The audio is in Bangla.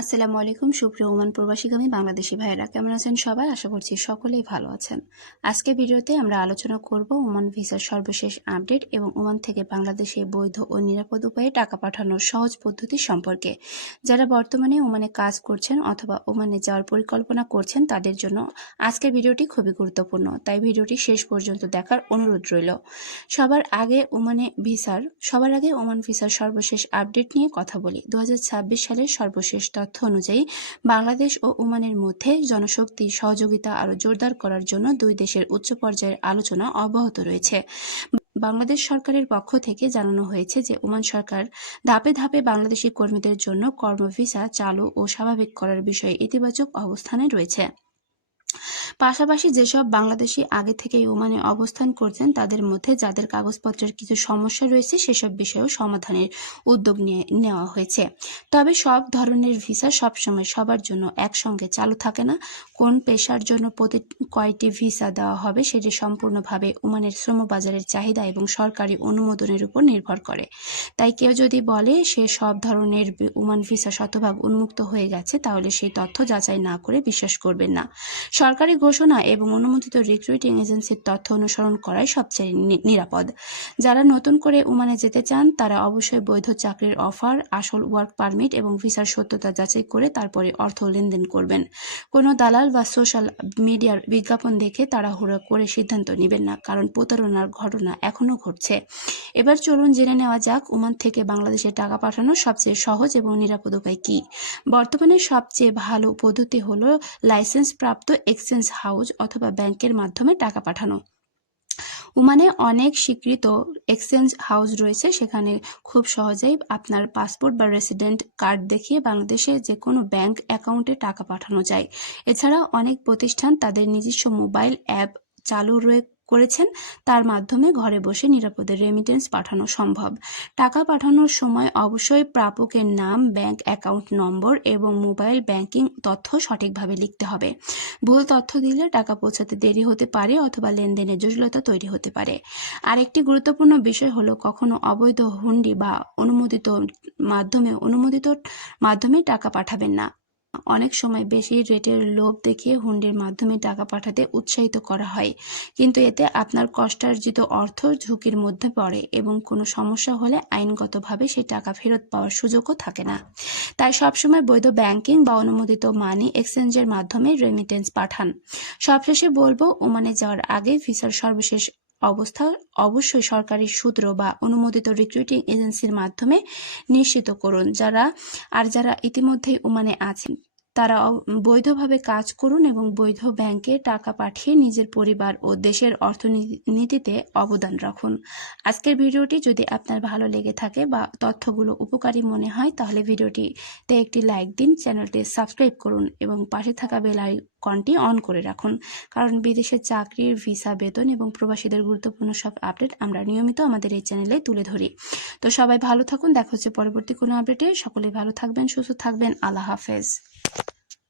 আসসালামু আলাইকুম সুপ্রিয় ওমান প্রবাসীগামী বাংলাদেশি ভাইয়েরা, কেমন আছেন সবাই? আশা করছি সকলেই ভালো আছেন। আজকে ভিডিওতে আমরা আলোচনা করব ওমান ভিসার সর্বশেষ আপডেট এবং ওমান থেকে বাংলাদেশে বৈধ ও নিরাপদ উপায়ে টাকা পাঠানোর সহজ পদ্ধতি সম্পর্কে। যারা বর্তমানে ওমানে কাজ করছেন অথবা ওমানে যাওয়ার পরিকল্পনা করছেন তাদের জন্য আজকের ভিডিওটি খুবই গুরুত্বপূর্ণ, তাই ভিডিওটি শেষ পর্যন্ত দেখার অনুরোধ রইল। সবার আগে ওমান ভিসার সর্বশেষ আপডেট নিয়ে কথা বলি। 2026 সালের সর্বশেষ তথ্য অনুযায়ী বাংলাদেশ ও ওমানের মধ্যে জনশক্তি সহযোগিতা আরও জোরদার করার জন্য দুই দেশের উচ্চ পর্যায়ের আলোচনা অব্যাহত রয়েছে। বাংলাদেশ সরকারের পক্ষ থেকে জানানো হয়েছে যে ওমান সরকার ধাপে ধাপে বাংলাদেশি কর্মীদের জন্য কর্ম ভিসা চালু ও স্বাভাবিক করার বিষয়ে ইতিবাচক অবস্থানে রয়েছে। পাশাপাশি যেসব বাংলাদেশি আগে থেকেই ওমানে অবস্থান করছেন তাদের মধ্যে যাদের কাগজপত্রের কিছু সমস্যা রয়েছে সেসব বিষয়েও সমাধানের উদ্যোগ নেওয়া হয়েছে। তবে সব ধরনের ভিসা সবসময় সবার জন্য একসঙ্গে চালু থাকে না। কোন পেশার জন্য কয়টি ভিসা দেওয়া হবে সেটি সম্পূর্ণভাবে ওমানের শ্রমবাজারের চাহিদা এবং সরকারি অনুমোদনের উপর নির্ভর করে। তাই কেউ যদি বলে সে সব ধরনের ওমান ভিসা শতভাগ উন্মুক্ত হয়ে গেছে, তাহলে সেই তথ্য যাচাই না করে বিশ্বাস করবেন না। সরকারি ঘোষণা এবং অনুমোদিত রিক্রুটিং এজেন্সির তথ্য অনুসরণ করাই সবচেয়ে নিরাপদ। যারা নতুন করে ওমানে যেতে চান তারা অবশ্যই বৈধ চাকরির অফার, আসল ওয়ার্ক পারমিট এবং ভিসার সত্যতা যাচাই করে তারপরে অর্থ লেনদেন করবেন। কোনো দালাল বা সোশ্যাল মিডিয়ার বিজ্ঞাপন দেখে তাড়াহুড়ো করে সিদ্ধান্ত নেবেন না, কারণ প্রতারণার ঘটনা এখনও ঘটছে। এবার চলুন জেনে নেওয়া যাক ওমান থেকে বাংলাদেশে টাকা পাঠানোর সবচেয়ে সহজ এবং নিরাপদ উপায় কি। বর্তমানে সবচেয়ে ভালো পদ্ধতি হলো লাইসেন্স প্রাপ্ত এক্সচেঞ্জ হাউস অথবা ব্যাংকের মাধ্যমে টাকা পাঠানো। ওমানে অনেক স্বীকৃত এক্সচেঞ্জ হাউস রয়েছে, সেখানে খুব সহজেই আপনার পাসপোর্ট বা রেসিডেন্ট কার্ড দেখিয়ে বাংলাদেশে যে কোনো ব্যাংক অ্যাকাউন্টে টাকা পাঠানো যায়। এছাড়া অনেক প্রতিষ্ঠান তাদের নিজস্ব মোবাইল অ্যাপ চালু করেছেন, তার মাধ্যমে ঘরে বসে নিরাপদে রেমিটেন্স পাঠানো সম্ভব। টাকা পাঠানোর সময় অবশ্যই প্রাপকের নাম, ব্যাংক অ্যাকাউন্ট নম্বর এবং মোবাইল ব্যাংকিং তথ্য সঠিকভাবে লিখতে হবে। ভুল তথ্য দিলে টাকা পৌঁছাতে দেরি হতে পারে অথবা লেনদেনের জটিলতা তৈরি হতে পারে। আরেকটি গুরুত্বপূর্ণ বিষয় হলো কখনো অবৈধ হুন্ডি বা অনুমোদিত মাধ্যমে টাকা পাঠাবেন না। অনেক সময় বেশি রেটের লোভ দেখিয়ে হুন্ডির মাধ্যমে টাকা পাঠাতে উৎসাহিত করা হয়, কিন্তু এতে আপনার কষ্টার্জিত অর্থ ঝুঁকির মধ্যে পড়ে এবং কোনো সমস্যা হলে আইনগতভাবে সেই টাকা ফেরত পাওয়ার সুযোগও থাকে না। তাই সবসময় বৈধ ব্যাংকিং বা অনুমোদিত মানি এক্সচেঞ্জের মাধ্যমে রেমিটেন্স পাঠান। সবশেষে বলবো, ওমানে যাওয়ার আগে ভিসার সর্বশেষ অবস্থা অবশ্যই সরকারি সূত্র বা অনুমোদিত রিক্রুটিং এজেন্সির মাধ্যমে নিশ্চিত করুন। যারা ইতিমধ্যেই ওমানে আছেন তারা বৈধভাবে কাজ করুন এবং বৈধ ব্যাংকে টাকা পাঠিয়ে নিজের পরিবার ও দেশের অর্থনীতিতে অবদান রাখুন। আজকের ভিডিওটি যদি আপনার ভালো লেগে থাকে বা তথ্যগুলো উপকারী মনে হয় তাহলে ভিডিওটিতে একটি লাইক দিন, চ্যানেলটি সাবস্ক্রাইব করুন এবং পাশে থাকা বেল আইকনটি অন করে রাখুন, কারণ বিদেশের চাকরির, ভিসা, বেতন এবং প্রবাসীদের গুরুত্বপূর্ণ সব আপডেট আমরা নিয়মিত আমাদের এই চ্যানেলে তুলে ধরি। তো সবাই ভালো থাকুন, দেখা হচ্ছে পরবর্তী কোনো আপডেটে। সকলেই ভালো থাকবেন, সুস্থ থাকবেন। আল্লাহ হাফেজ।